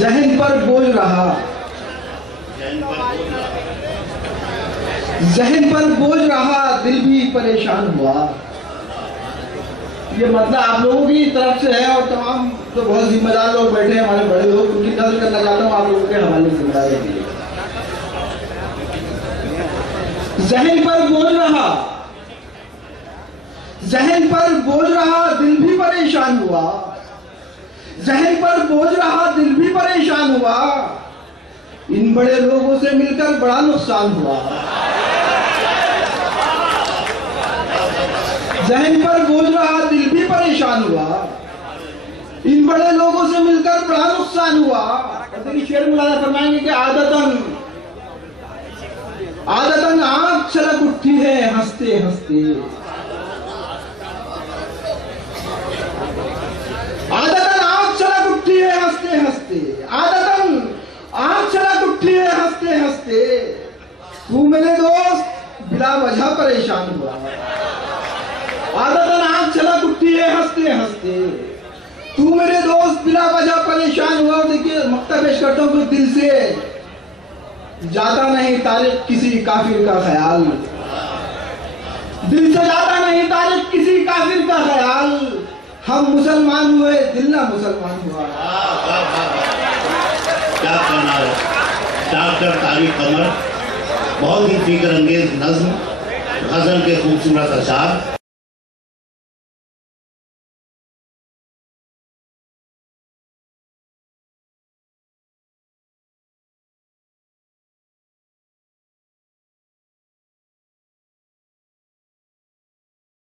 जहन पर बोझ रहा, जहन पर बोझ रहा, दिल भी परेशान हुआ। ये मतलब आप लोगों की तरफ से है और तमाम जो बहुत जिम्मेदार लोग बैठे हैं, हमारे बड़े लोग, उनकी नजर करना चाहता हूँ आप लोगों के हवाले जिम्मेदारी के लिए। जहन पर बोझ रहा, जहन पर बोझ रहा, दिल भी परेशान हुआ। जहन पर बोझ रहा, दिल भी परेशान हुआ। इन बड़े लोगों से मिलकर बड़ा नुकसान हुआ। जहन पर बोझ रहा, दिल भी परेशान हुआ। इन बड़े लोगों से मिलकर बड़ा नुकसान हुआ। देखिए शेर मुलाजा फरमाएंगे कि आदतन आदतन आंख छलक उठती है हंसते हंसते। आदतन आंख छलक उठती है हंसते हंसते। आदतन आंख छलक उठती है हंसते हंसते। तू मेरे दोस्त बिला वजह परेशान हुआ। आदतन आंख छलक उठती है हंसते हंसते। तू मेरे दोस्त बिला वजह परेशान हुआ। देखिए मक्ता पेश करता हूं, कोई दिल से जाता नहीं तारीख किसी काफिर का ख्याल। दिल से जाता नहीं तारीख किसी काफिर का ख्याल। हम मुसलमान हुए, दिल ना मुसलमान हुआ। क्या करना है डॉक्टर तारिक कमर, बहुत ही फिक्र अंगेज नज्म, गजल के खूबसूरत अशार।